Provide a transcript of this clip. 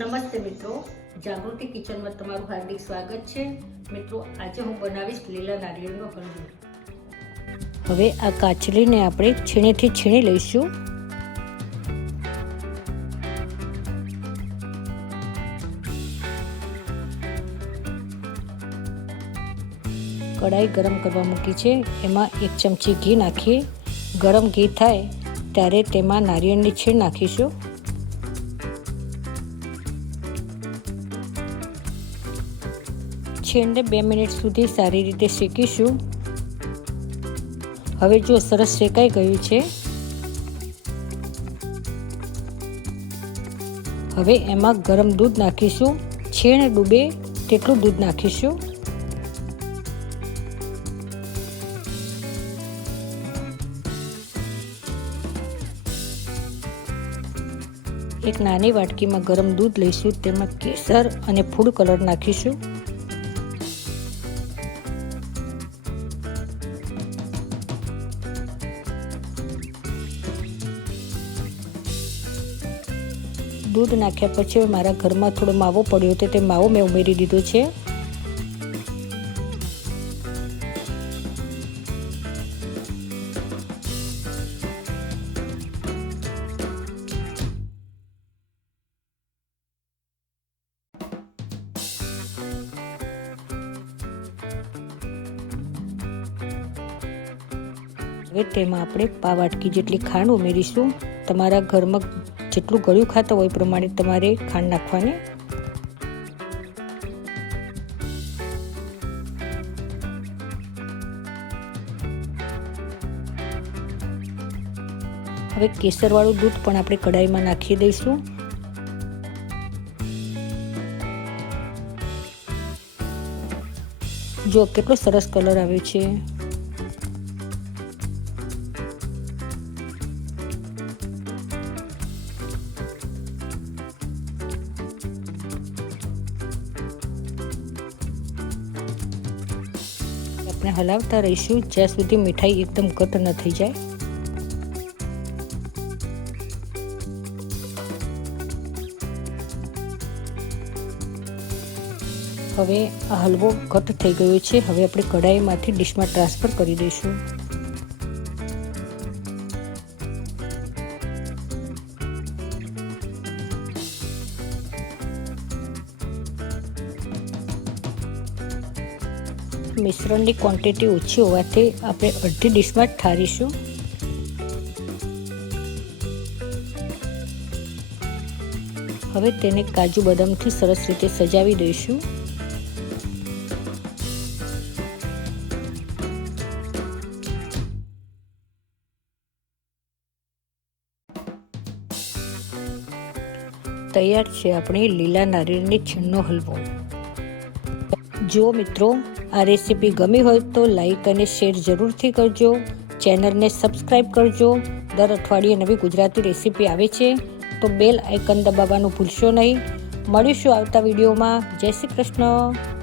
નમસ્તે મિત્રો, જાગૃતિ કિચનમાં તમારું હાર્દિક સ્વાગત છે। મિત્રો, આજે હું બનાવીશ લીલા નારિયેળનો હલવો। હવે આ કાચલીને આપણે છીણીથી છીણી લઈશું। કઢાઈ ગરમ કરવા મૂકી છે, એમાં 1 ચમચી ઘી નાખી ગરમ ઘી થાય ત્યારે તેમાં નારિયેળની છીણ નાખીશું। છીણને 2 મિનિટ સુધી સારી રીતે શેકીશું। હવે જો સરસ શેકાઈ ગયું છે, હવે એમાં ગરમ દૂધ નાખીશું। છીણ ડૂબે તેટલું દૂધ નાખીશું। એક નાની વાટકીમાં ગરમ દૂધ લઈશું, તેમાં કેસર અને ફૂડ કલર નાખીશું। દૂધ નાખ્યા પછી મારા ઘરમાં થોડો માવો પડ્યો હતો, તે માવો મેં ઉમેરી દીધો છે। હવે તેમાં આપણે પા વાટકી જેટલી ખાંડ ઉમેરીશું। તમારા ઘરમાં જેટલું ગળ્યું ખાતા હોય એ પ્રમાણે તમારે ખાંડ નાખવાની। હવે કેસરવાળું દૂધ પણ આપણે કઢાઈમાં નાખી દઈશું। જો કેટલો સરસ કલર આવ્યો છે। આપણે હલાવતા રહીશું જ્યાં સુધી મીઠાઈ એકદમ ઘટ ન થઈ જાય। હવે આ હલવો ઘટ થઈ ગયો છે। હવે આપણે કઢાઈમાંથી ડીશમાં ટ્રાન્સફર કરી દઈશું। મિશ્રણની ક્વોન્ટિટી ઓછી હોવાથી આપણે અડધી ડીશમાં જ ઠારીશું। હવે તેને કાજુ બદામથી સરસ રીતે સજાવી દઈશું। તૈયાર છે આપણે લીલા નારિયેળની છીણનો હલવો। જો મિત્રો, આ રેસીપી ગમી હોય તો લાઈક અને શેર જરૂરથી કરજો। ચેનલને સબસ્ક્રાઈબ કરજો। દર અઠવાડિયે નવી ગુજરાતી રેસીપી આવે છે તો બેલ આઇકન દબાવવાનું ભૂલશો નહીં। મળીશું આવતા વિડીયોમાં। જય શ્રી કૃષ્ણ।